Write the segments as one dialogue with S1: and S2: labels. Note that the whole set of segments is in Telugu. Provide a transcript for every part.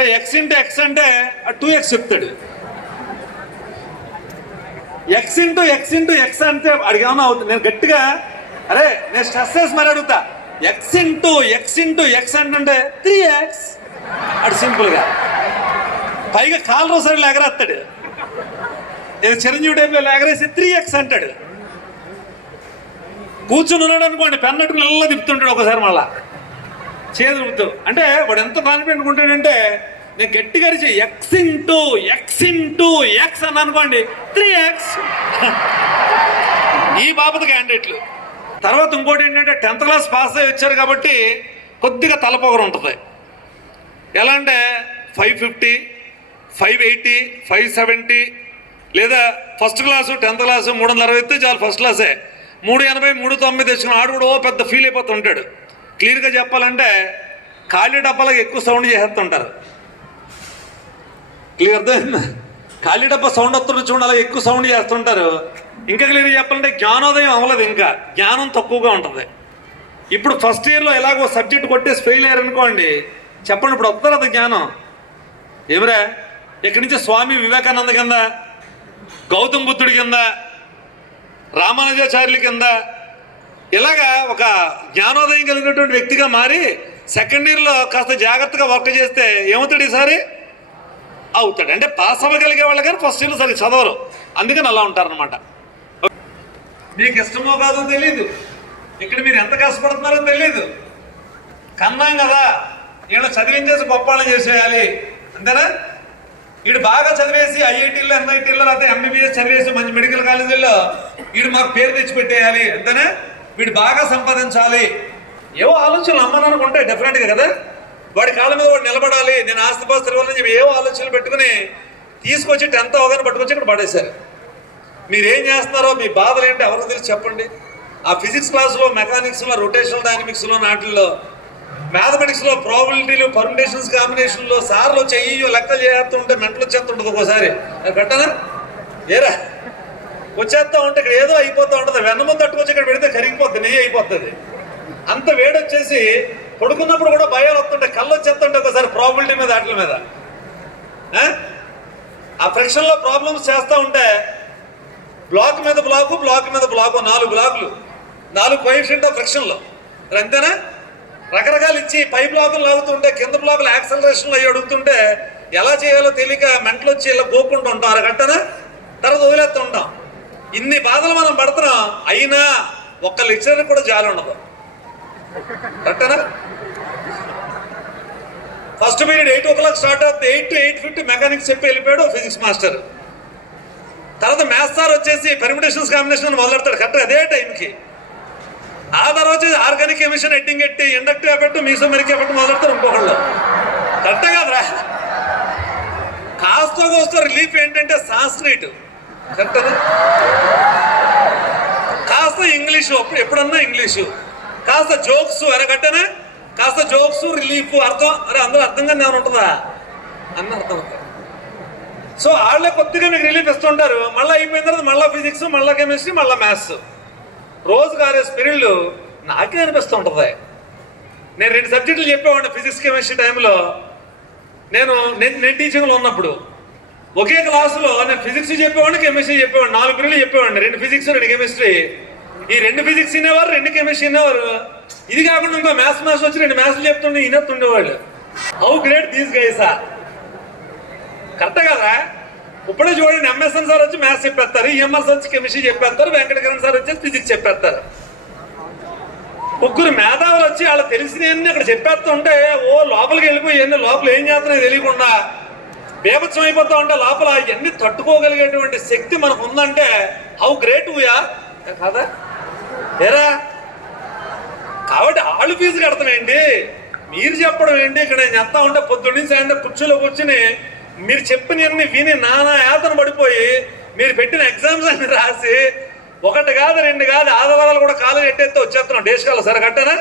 S1: అరే ఎక్స్ ఇంటూ ఎక్స్ అంటే టూ ఎక్స్ చెప్తాడు. X into x into x అంటే అడిగి అవుతుంది. నేను గట్టిగా అరే నేను స్ట్రెస్ చేసి మరి అడుగుతా. X into x into x అంటే త్రీ ఎక్స్ అటు సింపుల్గా పైగా కాలు రోజు ఎగరేస్తాడు నేను చిరంజీవి టైప్లో ఎగరేసి త్రీ ఎక్స్ అంటాడు. కూర్చుని ఉన్నాడు అనుకోండి పెన్నట్టుకు నల్ల తిప్పుతుంటాడు ఒకసారి మళ్ళీ. చేతులుపుతూ అంటే వాడు ఎంత కాన్ఫిడెంట్ ఉంటాడంటే నేను గట్టిగా అరిచి x into x into x అని అనుకోండి త్రీ ఎక్స్ ఈ బాబత్ క్యాండిడేట్లు తర్వాత ఇంకోటి ఏంటంటే టెన్త్ క్లాస్ పాస్ అయ్యి వచ్చారు కాబట్టి కొద్దిగా తలపొగరు ఉంటుంది. ఎలా అంటే five fifty five eighty five seventy లేదా ఫస్ట్ క్లాసు టెన్త్ క్లాసు మూడు వందల అరవై అయితే చాలు ఫస్ట్ క్లాసే మూడు ఎనభై మూడు తొమ్మిది తెచ్చుకున్న ఆడు కూడా ఓ పెద్ద ఫీల్ అయిపోతుంటాడు క్లియర్గా చెప్పాలంటే ఖాళీ డబ్బాలకు ఎక్కువ సౌండ్ చేసేస్తుంటారు. క్లియర్ అర్థమైందా? ఖాళీ డబ్బా సౌండ్ వస్తున్న చూడాలి ఎక్కువ సౌండ్ చేస్తుంటారు. ఇంకా క్లియర్ చెప్పాలంటే జ్ఞానోదయం అవ్వలేదు ఇంకా. జ్ఞానం తక్కువగా ఉంటుంది. ఇప్పుడు ఫస్ట్ ఇయర్లో ఎలాగో సబ్జెక్ట్ కొట్టేసి ఫెయిల్ అయ్యారు అనుకోండి చెప్పండి ఇప్పుడు వస్తారు అది జ్ఞానం? ఏమిరా? ఇక్కడి నుంచి? స్వామి వివేకానంద కింద గౌతమ్ బుద్ధుడి కింద రామానుజాచార్యుల కింద ఇలాగా ఒక జ్ఞానోదయం కలిగినటువంటి వ్యక్తిగా మారి సెకండ్ ఇయర్లో కాస్త జాగ్రత్తగా వర్క్ చేస్తే ఏమవుతాడు ఈసారి? అవుతాడు. అంటే పాస్ అవ్వగలిగే వాళ్ళు కానీ ఫస్ట్ ఇయర్లో సరిగ్గా చదవరు. అందుకని అలా ఉంటారనమాట మీకు ఇష్టమో కాదో తెలియదు ఇక్కడ మీరు ఎంత కష్టపడుతున్నారో తెలియదు కన్నాం కదా. వీళ్ళు చదివించేసి గొప్పవాళ్ళని చేసేయాలి. అంతేనా? వీడు బాగా చదివేసి ఐఐటీలో ఎన్ఐటీలో లేకపోతే ఎంబీబీఎస్ చదివేసి మంచి మెడికల్ కాలేజీల్లో వీడు మాకు పేరు తెచ్చిపెట్టేయాలి. అంతేనా? వీడు బాగా సంపాదించాలి. ఏవో ఆలోచనలు అమ్మనానికి ఉంటాయి డెఫినెట్గా కదా? వాడి కాళ్ళ మీద వాడు నిలబడాలి నేను ఆస్తిపాస్తులు ఇవ్వాలని చెప్పి ఏవో ఆలోచనలు పెట్టుకుని తీసుకొచ్చి టెన్త్ అవగానే పట్టుకొచ్చి ఇక్కడ పడేశారు. మీరేం చేస్తున్నారో మీ బాధలు ఏంటి ఎవరికి తెలిసి చెప్పండి. ఆ ఫిజిక్స్ క్లాస్లో మెకానిక్స్లో రొటేషనల్ డైనమిక్స్లో నాటిల్లో మ్యాథమెటిక్స్లో ప్రాబిలిటీలు పర్మిటేషన్స్ కాంబినేషన్లో సార్లు చెయ్యి లెక్కలు చేస్తుంటే మెంటలు వచ్చేస్తుంటుంది ఒక్కోసారి. అది పెట్టనా? ఏరా? వచ్చేస్తా ఉంటే ఇక్కడ ఏదో అయిపోతూ ఉంటుంది. వెన్నముద్ద తట్టుకొచ్చి ఇక్కడ పెడితే కరిగిపోద్ది నెయ్యి అయిపోతుంది అంత వేడి వచ్చేసి పడుకున్నప్పుడు కూడా భయాలు వస్తుంటాయి కళ్ళు వచ్చేస్తుంటే ఒకసారి ప్రాబిలిటీ మీద వాటి మీద. ఆ? ఫ్రిక్షన్లో ప్రాబ్లమ్స్ చేస్తూ ఉంటే బ్లాక్ మీద బ్లాకు బ్లాక్ మీద బ్లాకు నాలుగు బ్లాకులు నాలుగు కోఎఫిషియంట్ ఆఫ్ ఫ్రిక్షన్లో అంతేనా? రకరకాలు ఇచ్చి పై బ్లాకులు లాగుతుంటే కింద బ్లాకులు యాక్సలరేషన్లు అయ్యి అడుగుతుంటే ఎలా చేయాలో తెలియక మెంటలు వచ్చి ఇలా గోక్కుంటూ ఉంటాం. అరగంటనా? తర్వాత ఇన్ని బాధలు మనం పడుతున్నాం అయినా ఒక్క లెక్చర్ కూడా జాలి ఉండదు. కరెక్టేనా? First period eight o'clock start అవుతుంది eight to eight fifty mechanics చెప్పి వెళ్ళిపోయాడు ఫిజిక్స్ మాస్టర్. తర్వాత మ్యాథ్స్ సార్ వచ్చేసి పెర్మిటేషన్స్ కాంబినేషన్ మొదలెడతాడు కరెక్ట్? అదే టైంకి. ఆ తర్వాత వచ్చేసి ఆర్గానిక్ ఎమిషన్ ఎడ్డింగ్ ఎట్టి ఇండక్టివ్ ఎఫెక్ట్ మీసోమెరిక్ ఎఫెక్ట్ మొదలెడతారు ఇంకొకళ్ళు. కరెక్టే కాదురా? కాస్త కోస్త రిలీఫ్ ఏంటంటే సాన్స్క్రీట్ కరెక్టేనా కాస్త ఇంగ్లీషు అప్పుడు ఎప్పుడన్నా ఇంగ్లీషు. కాస్త జోక్స్ అనగట్టనే కాస్త జోక్స్ రిలీఫ్ అర్థం. అరే అందరూ అర్థంగా నేను ఉంటుందా? అన్న అర్థం అవుతుంది. సో వాళ్ళే కొద్దిగా మీకు రిలీఫ్ ఇస్తుంటారు. మళ్ళీ అయిపోయిన తర్వాత మళ్ళీ ఫిజిక్స్ మళ్ళీ కెమిస్ట్రీ మళ్ళీ మ్యాథ్స్. రోజు కారే స్పిరిళ్ళు నాకే అనిపిస్తుంటుంది నేను రెండు సబ్జెక్టులు చెప్పేవాడిని ఫిజిక్స్ కెమిస్ట్రీ టైంలో. నేను నేను నేను టీచింగ్లో ఉన్నప్పుడు. ఒకే క్లాసులో నేను ఫిజిక్స్ చెప్పేవాడిని కెమిస్ట్రీ చెప్పేవాడిని నాలుగు పీరియడ్లు చెప్పేవాడిని రెండు ఫిజిక్స్ రెండు కెమిస్ట్రీ ఈ రెండు ఫిజిక్స్ వినేవారు రెండు కెమిస్ట్రీ వినేవారు. ఇది కాకుండా ఇంకో మ్యాథ్స్ మ్యాథ్స్ వచ్చి రెండు మ్యాథ్స్లు చెప్తుండే వినేస్తుండేవాళ్ళు హౌ గ్రేట్ దీస్ గైసా కరెక్ట్ కదా ఇప్పుడే చూడండి ఎంఎస్ఎన్ సార్ వచ్చి మ్యాథ్స్ చెప్పేస్తారు ఈఎంఎస్ వచ్చి కెమిస్ట్రీ చెప్పేస్తారు వెంకటకరణ్ సార్ వచ్చి ఫిజిక్స్ చెప్పేస్తారు. ముగ్గురు మేధావులు వచ్చి వాళ్ళు తెలిసినవన్నీ అక్కడ చెప్పేస్తుంటే ఓ లోపలికి వెళ్ళిపోయి లోపల ఏం చేస్తున్నాయో తెలియకుండా బేభత్సం అయిపోతా ఉంటే లోపల ఇవన్నీ తట్టుకోగలిగేటువంటి శక్తి మనకు ఉందంటే హౌ గ్రేట్ వీఆ కాదా ఏరా? కాబట్టి ఆళ్ళు ఫీజు కడతామేంటి మీరు చెప్పడం ఏంటి? ఇక్కడ నేను చెప్తా ఉంటే పొద్దున్నీ సాయంత్రం కుర్చీలో కూర్చుని మీరు చెప్పినవన్నీ విని నానా యాతన పడిపోయి మీరు పెట్టిన ఎగ్జామ్స్ అన్ని రాసి ఒకటి కాదు రెండు కాదు ఆదివారాలు కూడా కాలు ఎట్టేస్తే వచ్చేస్తున్నాం. దేశకాలు సరే కట్టనా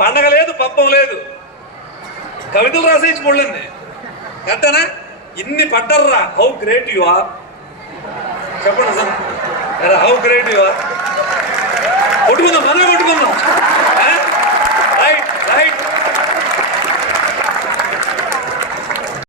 S1: పండగ లేదు పప్పం లేదు. కవితలు రాసేసి పడలేండి కట్టనా ఇన్ని పట్టర్రా హౌ గ్రేట్ యు ఆర్ చెప్పండి sir. How great you are కొట్టుకుందాం మనమే కొట్టుకుందాం